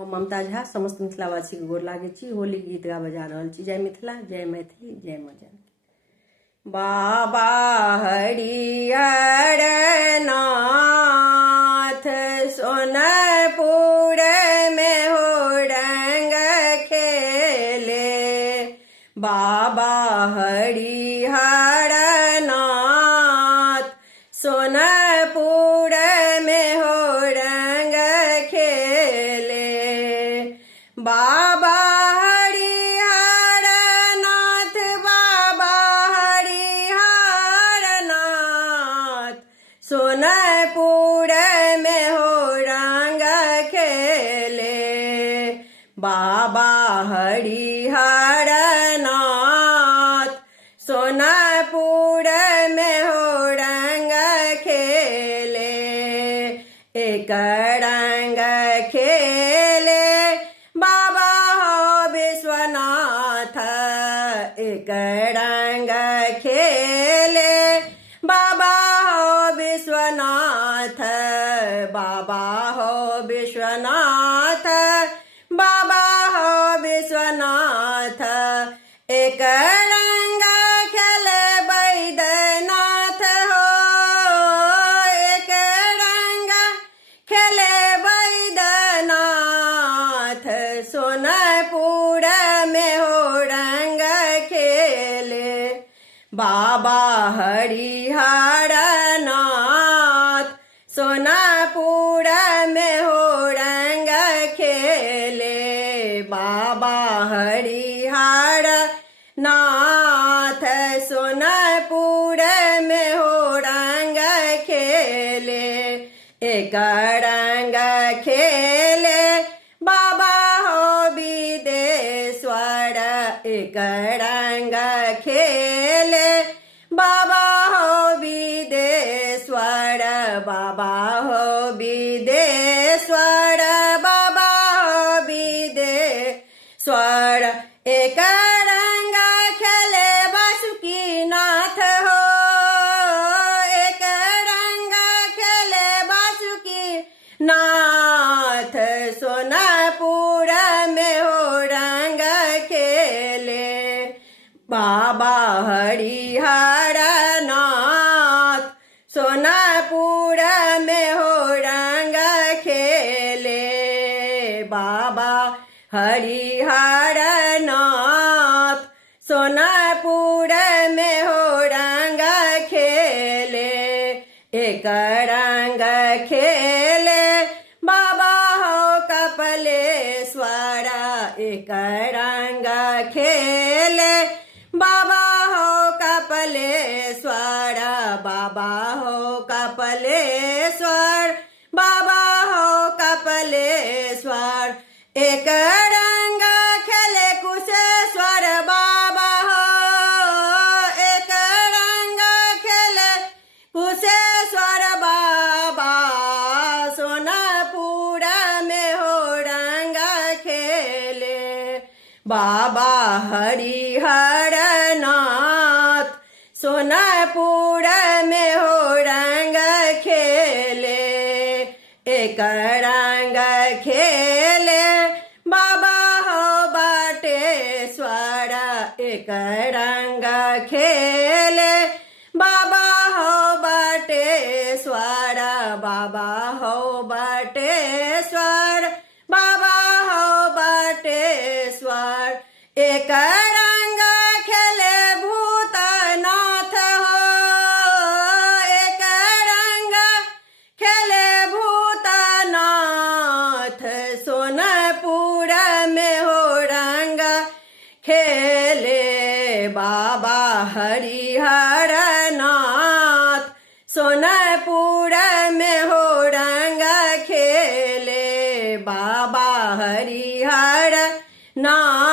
ममता झा समस्त मिथिलावासी के गोर लागे छी। होली गीत गा बजा रहल छी। जय मिथिला, जय मैथिली, जय माँ जानकी। बाबा हरिहर नाथ सोनपुर में हो रंग खेले। बाबा हरिहर नाथ सोनपुर में हो रंग खेले। बाबा हरिहर नाथ, बाबा हरिहर नाथ सोनपुर में हो रंग खेले। बाबा हरिहर नाथ सोनपुर में हो रंग खेले। एक रंग खेले बाबा हो विश्वनाथ। एक रंग खेले बाबा हो विश्वनाथ। बाबा हो विश्वनाथ, बाबा हो विश्वनाथ। एक रंग खेले बैद्यनाथ हो। एक रंग खेले बैद्यनाथ सोनपुर में हो रंग खेले। बाबा हरिहर नाथ सोनपुर में हो रंग खेले। बाबा हरिहर नाथ सोनपुर में हो रंग खेले। एक रंग खेले बाबा हो विदेश्वर। एक रंग खेले बाबा हो विदेश्वर। बाबा हो विदेश्वर, बाबा हो विदेश्वर। एक रंग खेले बासुकीनाथ हो। एक रंग खेले बासुकीनाथ सोनपुर में हो रंग खेले। बाबा हरिहर नाथ सोनपुर में हो रंग खेले। बाबा हरिहर नाथ सोनपुर में हो रंग खेले। एक रंग खेले बाबा हो कपिलेश्वर। एक रंग खेले बाबा हो कपिलेश्वर। बाबा हो कपिलेश्वर, बाबा हो कपिलेश्वर। एक रंग खेले कुशेश्वर बाबा हो। एक रंग खेले कुशेश्वर बाबा सोनपुर में हो रंग खेले। बाबा हरिहर नाथ सोनपुर में हो रंग खेले। एक रंग खेले बाबा हो बटेश्वर। एक रंग खेले बाबा हो बटेश्वर। बाबा हो बटेश्वर, बाबा हो बटेश्वर। एक रंग खेले भूतनाथ हो। एक रंग खेले भूतनाथ सोनपुर में हो रंग खेले। बाबा हरिहर नाथ सोनपुर में हो रंग खेले। बाबा हरिहर नाथ